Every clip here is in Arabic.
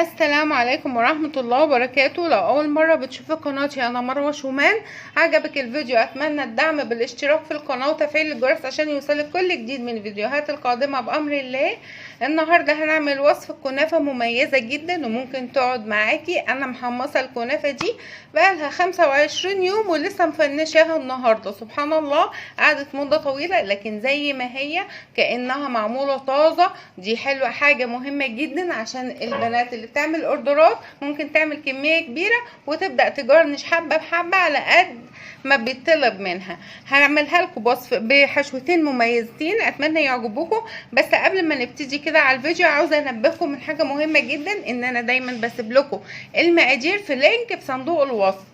السلام عليكم ورحمة الله وبركاته. لو أول مرة بتشوفي قناتي أنا مروة شومان، عجبك الفيديو أتمنى الدعم بالاشتراك في القناة وتفعيل الجرس عشان يوصلك كل جديد من الفيديوهات القادمة بأمر الله. النهاردة هنعمل وصفة كنافة مميزة جدا وممكن تقعد معاكي. أنا محمصة الكنافة دي بقالها 25 يوم ولسه مفنشاها النهاردة. سبحان الله، قعدت مدة طويلة لكن زي ما هي كأنها معمولة طازة. دي حلوة، حاجة مهمة جدا عشان البنات اللي بتعمل اوردرات ممكن تعمل كمية كبيرة وتبدأ تجرنش حبة بحبة على قد ما بيطلب منها. هعملها لكم بحشوتين مميزتين اتمنى يعجبوكم. بس قبل ما نبتدي كده على الفيديو عاوزه انبهكم من حاجه مهمه جدا، ان انا دايما بسيب لكم المقادير في لينك في صندوق الوصف.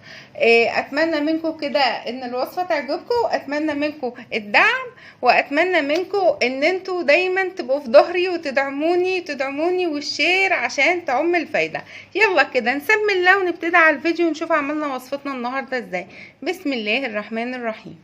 اتمنى منكم كده ان الوصفه تعجبكم، واتمنى منكم الدعم، واتمنى منكم ان انتوا دايما تبقوا في ظهري وتدعموني والشير عشان تعم الفايده. يلا كده نسمي الله ونبتدي على الفيديو ونشوف عملنا وصفتنا النهارده ازاي. بسم الله الرحمن الرحيم.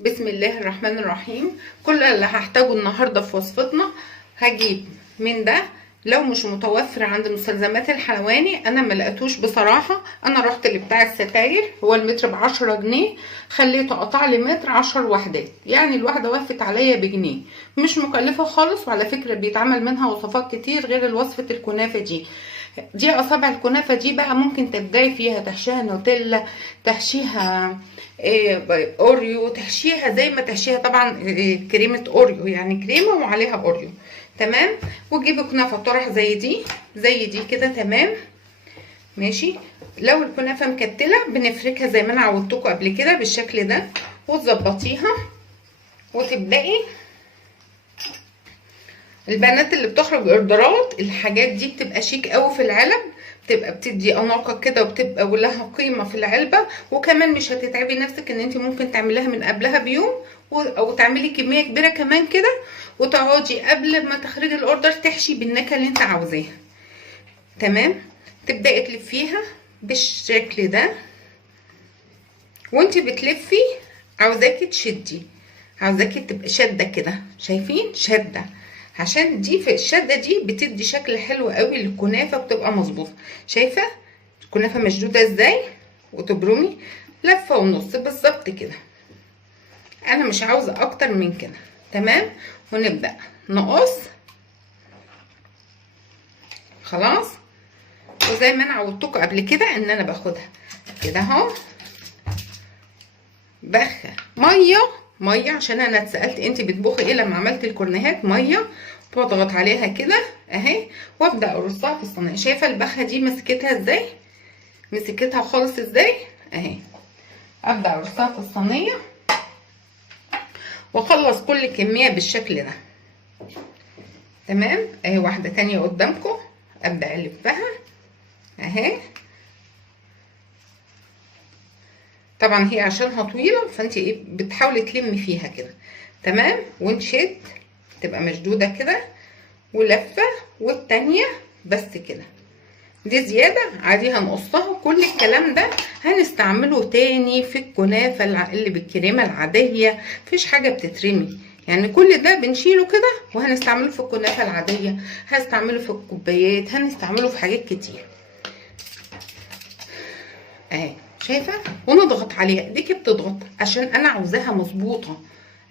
بسم الله الرحمن الرحيم. كل اللي هحتاجه النهارده في وصفتنا هجيب من ده. لو مش متوفر عند مستلزمات الحلواني، انا ما لقيتوش بصراحه، انا رحت لبتاع الستاير، هو المتر ب10 جنيه، خليته قطع لي متر 10 وحدات، يعني الواحده وقفت عليا بجنيه، مش مكلفه خالص. وعلى فكره بيتعمل منها وصفات كتير غير وصفه الكنافه دي اصابع الكنافه دي بقى ممكن تبداي فيها تحشيها نوتيلا، تحشيها اوريو، تحشيها زي ما تحشيها طبعا كريمه اوريو، يعني كريمه وعليها اوريو. تمام. وتجيبي كنافه طرح زي دي كده. تمام ماشي. لو الكنافه مكتله بنفركها زي ما انا عودتكم قبل كده بالشكل ده، وتظبطيها وتبداي. البنات اللي بتخرج اوردرات الحاجات دي بتبقى شيك قوي في العلب، بتبقى بتدي اناقه كده وبتبقى ولها قيمه في العلبه، وكمان مش هتتعبي نفسك ان انت ممكن تعمليها من قبلها بيوم او تعملي كميه كبيره كمان كده، وتقعدي قبل ما تخرجي الاوردر تحشي بالنكهه اللي انت عاوزاها. تمام. تبداي تلفيها بالشكل ده، وانت بتلفي عاوزاكي تشدي، عاوزاكي تبقى شده كده، شايفين شده، عشان دي في الشده دي بتدي شكل حلو قوي للكنافه، بتبقى مظبوطه. شايفه الكنافه مشدوده ازاي؟ وتبرمي لفه ونص بالظبط كده، انا مش عاوزه اكتر من كده. تمام. ونبدا نقص خلاص. وزي ما انا عودتكم قبل كده ان انا باخدها كده اهو، بخ ميه عشان انا اتسالت انت بتطبخي ايه لما عملت الكورنيهات. ميه واضغط عليها كده اهي، وابدا ارصها في الصينيه. شايفه البخه دي مسكتها ازاي؟ مسكتها خالص ازاي اهي. ابدا ارصها في الصينيه واخلص كل كميه بالشكل ده. تمام. اهي واحده تانية قدامكم، ابدا الفها اهي. طبعا هي عشانها طويله فانت ايه بتحاولي تلمي فيها كده. تمام. ونشد تبقى مشدوده كده ولفه، والتانية بس كده. دي زياده عادي هنقصها. كل الكلام ده هنستعمله تاني في الكنافه اللي بالكريمه العاديه، مفيش حاجه بتترمي، يعني كل ده بنشيله كده وهنستعمله في الكنافه العاديه، هنستعمله في الكوبايات، هنستعمله في حاجات كتير اهي. شايفه؟ ونضغط عليها، ايديكي بتضغط عشان انا عاوزاها مظبوطه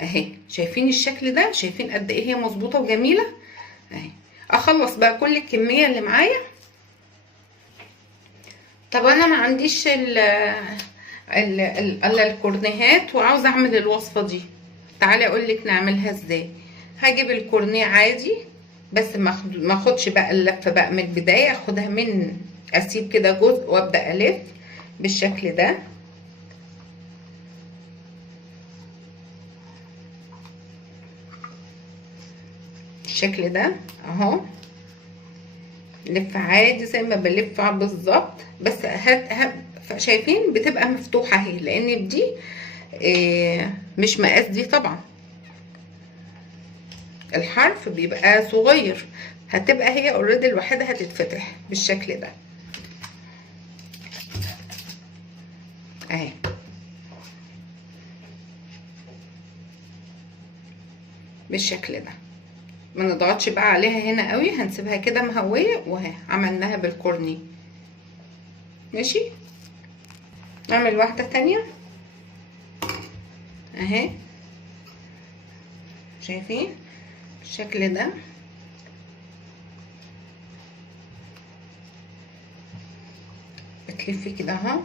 اهي. شايفين الشكل ده؟ شايفين قد ايه هي مظبوطه وجميله اهي. اخلص بقى كل الكميه اللي معايا. طب انا ما عنديش الكورنيهات وعاوزه اعمل الوصفه دي، تعالي اقول لك نعملها ازاي. هجيب الكورنيه عادي، بس ما اخدش بقى اللفه بقى من البدايه، اخدها من اسيب كده جزء وابدا الف بالشكل ده بالشكل ده اهو. لف عادي زي ما بلف بالظبط، بس شايفين بتبقى مفتوحه اهي، لان دي مش مقاس دي طبعا، الحرف بيبقى صغير، هتبقى هي اوريدي لوحدها هتتفتح بالشكل ده اهي. بالشكل ده ما نضغطش بقى عليها هنا قوي، هنسيبها كده مهويه. وها عملناها بالكورني. ماشي، نعمل واحده تانية اهي. شايفين بالشكل ده؟ بتلفي كده اهو،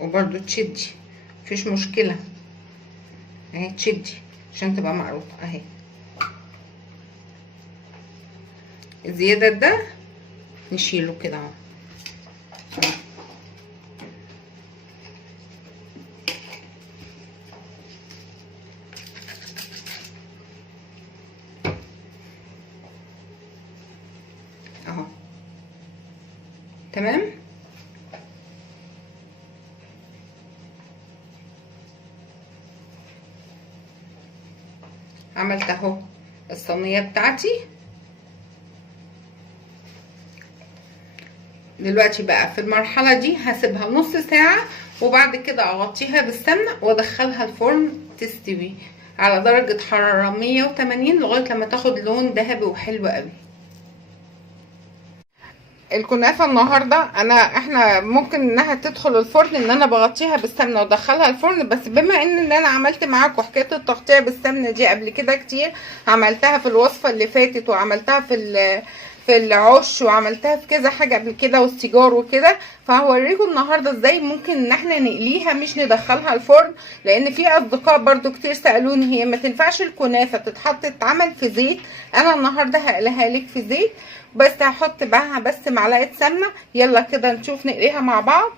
وبرده تشدي مفيش مشكله اهي، تشدي عشان تبقى معروفه اهي. الزياده ده نشيله كده اهو. اهو تمام. عملت اهو الصينيه بتاعتي. دلوقتي بقى في المرحله دي هسيبها نص ساعه، وبعد كده اغطيها بالسمنه وادخلها الفرن تستوي على درجه حراره 180 لغايه لما تاخد لون ذهبي وحلو قوي. الكنافه النهارده احنا ممكن انها تدخل الفرن، ان انا بغطيها بالسمنه وادخلها الفرن. بس بما ان انا عملت معاكم حكايه التغطيه بالسمنه دي قبل كده كتير، عملتها في الوصفه اللي فاتت، وعملتها في العش، وعملتها في كذا حاجه قبل كده، والسيجار وكده. فهوريكم النهارده ازاي ممكن ان احنا نقليها مش ندخلها الفرن. لان في اصدقاء برضو كتير سالوني هي ما تنفعش الكنافه تتعمل في زيت. انا النهارده هقليها لك في زيت، بس هحط معاها بس معلقه سمنه. يلا كده نشوف نقليها مع بعض.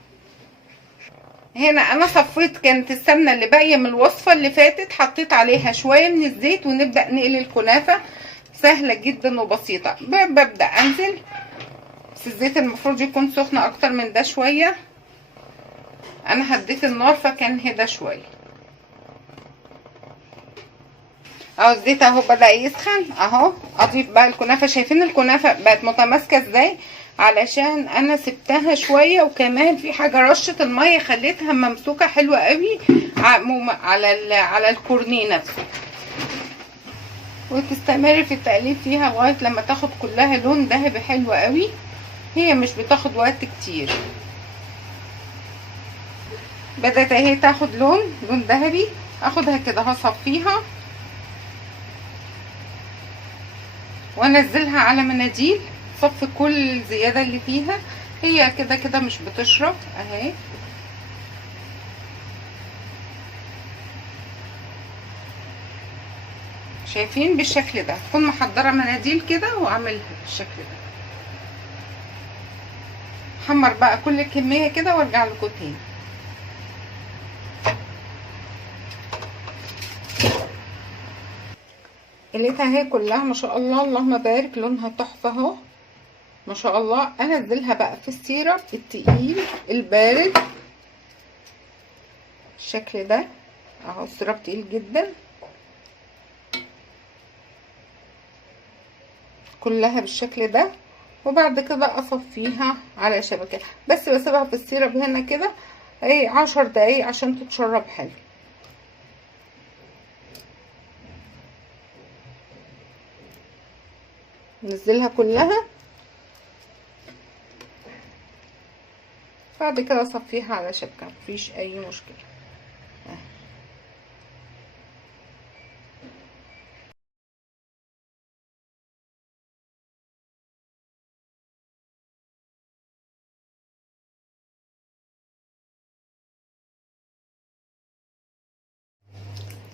هنا انا صفيت، كانت السمنه اللي باقيه من الوصفه اللي فاتت، حطيت عليها شويه من الزيت ونبدا نقلي الكنافه. سهله جدا وبسيطه. ببدا انزل، بس الزيت المفروض يكون سخن اكتر من ده شويه. انا هديت النار فكان هدا شويه اهو. الزيت اهو بدا يسخن اهو. اضيف بقى الكنافه. شايفين الكنافه بقت متماسكه ازاي؟ علشان انا سبتها شويه، وكمان في حاجه رشه الميه خليتها ممسوكه حلوه قوي على الكورنيه نفسه. وتستمري في التقليب فيها لغايه لما تاخد كلها لون ذهبي حلو قوي. هي مش بتاخد وقت كتير. بدات اهي تاخد لون ذهبي. اخدها كده هصفيها وانزلها على مناديل صف كل الزياده اللي فيها. هي كده كده مش بتشرب اهي. شايفين بالشكل ده؟ اكون محضره مناديل كده واعملها بالشكل ده. حمر بقى كل الكميه كده وارجع لكم تاني. قليتها اهي كلها ما شاء الله، اللهم بارك، لونها تحفه اهو ما شاء الله. انزلها بقى في السيرب التقيل البارد بالشكل ده اهو. السيرب تقيل جدا كلها بالشكل ده. وبعد كده اصفيها على شبكه، بس بسيبها في السيرب هنا كده اي 10 دقايق عشان تتشرب حلو. نزلها كلها، بعد كده اصفيها على شبكه مفيش اي مشكله.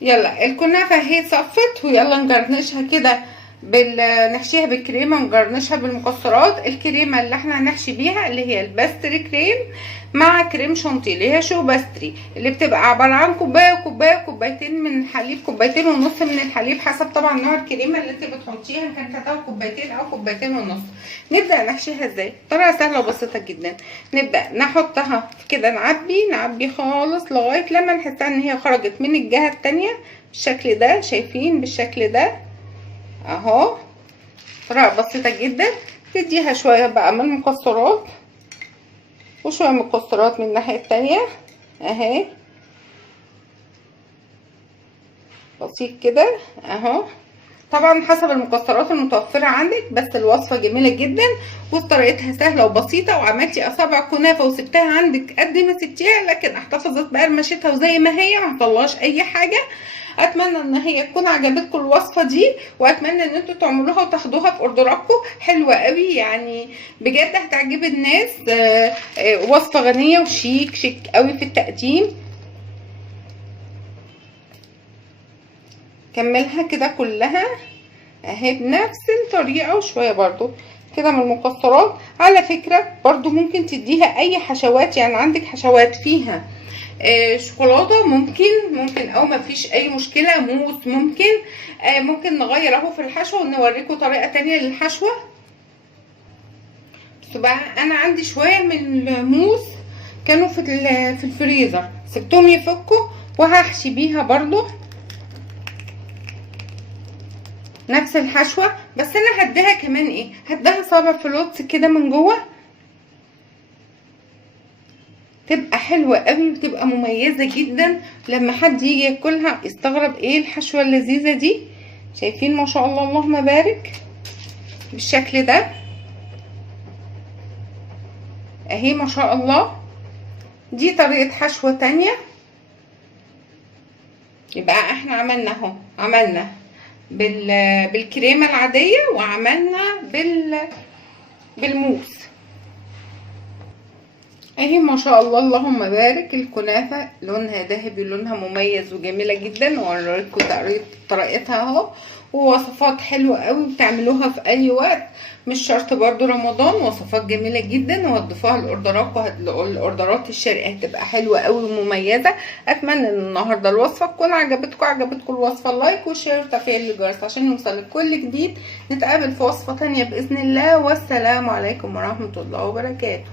يلا الكنافه اهي صفت، ويلا نجرنشها كده نحشيها بالكريمه ونجرنشها بالمكسرات. الكريمه اللي احنا هنحشي بيها اللي هي الباستري كريم مع كريم شانتيه اللي هي شو باستري، اللي بتبقى عباره عن كوبايه وكوبايه وكوبايتين من الحليب، كوبايتين ونص من الحليب حسب طبعا نوع الكريمه اللي انت بتحطيها، ان كانت هتاخد كوبايتين او كوبايتين ونص. نبدا نحشيها ازاي؟ طريقه سهله وبسيطه جدا. نبدا نحطها كده، نعبي خالص لغايه لما نحسها ان هي خرجت من الجهه التانيه بالشكل ده. شايفين بالشكل ده اهو. طريقه بسيطه جدا. تديها شويه بقى من المكسرات وشويه مكسرات من الناحيه التانيه اهي، بسيط كده اهو. طبعا حسب المكسرات المتوفره عندك، بس الوصفه جميله جدا وطريقتها سهله وبسيطه. وعملتي اصابع كنافه وسبتها عندك قد ما سبتيها، لكن احتفظت بقرمشتها وزي ما هي ما حصلهاش اي حاجه. اتمنى ان هي تكون عجبتكم الوصفه دي، واتمنى ان انتوا تعملوها وتاخدوها في اوردراتكم. حلوه قوي يعني بجد هتعجب الناس. وصفه غنيه وشيك شيك قوي في التقديم. كملها كده كلها اهي بنفس الطريقه وشويه برضو كده من المكسرات. على فكره برضو ممكن تديها اي حشوات، يعني عندك حشوات فيها شوكولاته ممكن او ما فيش اي مشكله. موز ممكن نغير اهو في الحشوه ونوريكم طريقه تانية للحشوه. بس بقى انا عندي شويه من الموز كانوا في الفريزر، سبتهم يفكوا وهحشي بيها برضو نفس الحشوه. بس انا هديها كمان ايه، هديها صابع فلوتس كده من جوه، تبقى حلوه قوي وتبقى مميزه جدا. لما حد يجي ياكلها يستغرب ايه الحشوه اللذيذه دي. شايفين ما شاء الله اللهم بارك بالشكل ده اهي ما شاء الله. دي طريقه حشوه تانية. يبقى احنا عملنا اهو، عملنا بالكريمه العاديه وعملنا بالموز اهي ما شاء الله اللهم بارك. الكنافه لونها ذهبي، لونها مميز وجميله جدا، وهوريكم طريقتها اهو. ووصفات حلوه قوي بتعملوها في اي وقت، مش شرط برضو رمضان. وصفات جميله جدا وهتضيفوها لاوردراتكم، الاوردرات الشرقيه هتبقى حلوه قوي ومميزه. اتمنى ان النهارده الوصفه تكون عجبتكم الوصفه. لايك وشير وتفعيل الجرس عشان يوصلك كل جديد. نتقابل في وصفه تانية باذن الله، والسلام عليكم ورحمه الله وبركاته.